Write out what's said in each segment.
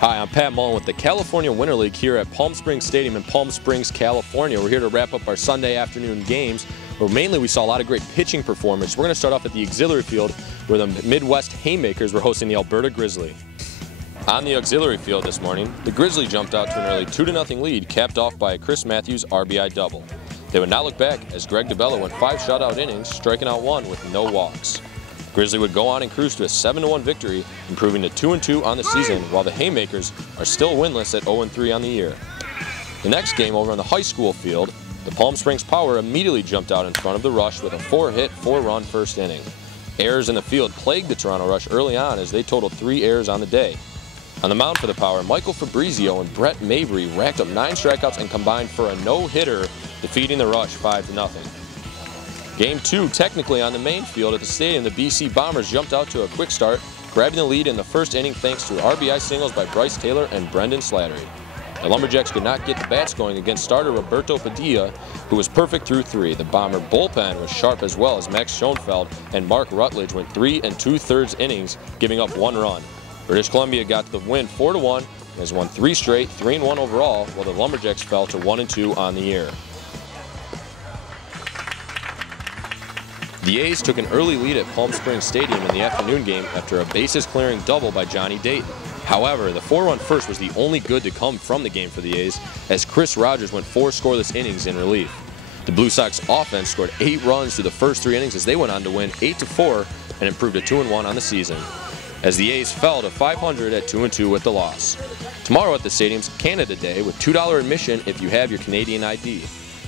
Hi, I'm Pat Mullen with the California Winter League here at Palm Springs Stadium in Palm Springs, California. We're here to wrap up our Sunday afternoon games, where mainly we saw a lot of great pitching performance. We're going to start off at the auxiliary field, where the Midwest Haymakers were hosting the Alberta Grizzly. On the auxiliary field this morning, the Grizzly jumped out to an early 2-0 lead, capped off by a Chris Matthews RBI double. They would not look back as Greg DeBella went 5 shutout innings, striking out 1 with no walks. Grizzly would go on and cruise to a 7-1 victory, improving to 2-2 on the season, while the Haymakers are still winless at 0-3 on the year. The next game over on the high school field, the Palm Springs Power immediately jumped out in front of the Rush with a 4-hit, 4-run first inning. Errors in the field plagued the Toronto Rush early on as they totaled 3 errors on the day. On the mound for the Power, Michael Fabrizio and Brett Mabry racked up 9 strikeouts and combined for a no-hitter, defeating the Rush 5-0. Game 2, technically on the main field at the stadium, the BC Bombers jumped out to a quick start, grabbing the lead in the first inning thanks to RBI singles by Bryce Taylor and Brendan Slattery. The Lumberjacks could not get the bats going against starter Roberto Padilla, who was perfect through 3. The Bomber bullpen was sharp as well as Max Schoenfeld and Mark Rutledge went 3 2/3 innings, giving up 1 run. British Columbia got the win 4-1 and has won 3 straight, 3-1 overall, while the Lumberjacks fell to 1-2 on the year. The A's took an early lead at Palm Springs Stadium in the afternoon game after a bases-clearing double by Johnny Dayton. However, the 4-run first was the only good to come from the game for the A's, as Chris Rogers went 4 scoreless innings in relief. The Blue Sox offense scored 8 runs through the first 3 innings as they went on to win 8-4 and improved to 2-1 on the season, as the A's fell to .500 at 2-2 with the loss. Tomorrow at the stadium's Canada Day with $2 admission if you have your Canadian ID.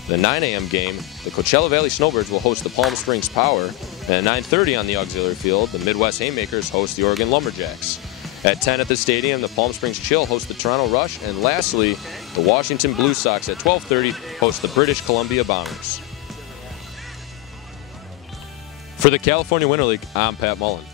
The 9 a.m. game, the Coachella Valley Snowbirds will host the Palm Springs Power, and at 9:30 on the auxiliary field, the Midwest Haymakers host the Oregon Lumberjacks. At 10 at the stadium, the Palm Springs Chill host the Toronto Rush, and lastly, the Washington Blue Sox at 12:30 host the British Columbia Bombers. For the California Winter League, I'm Pat Mullen.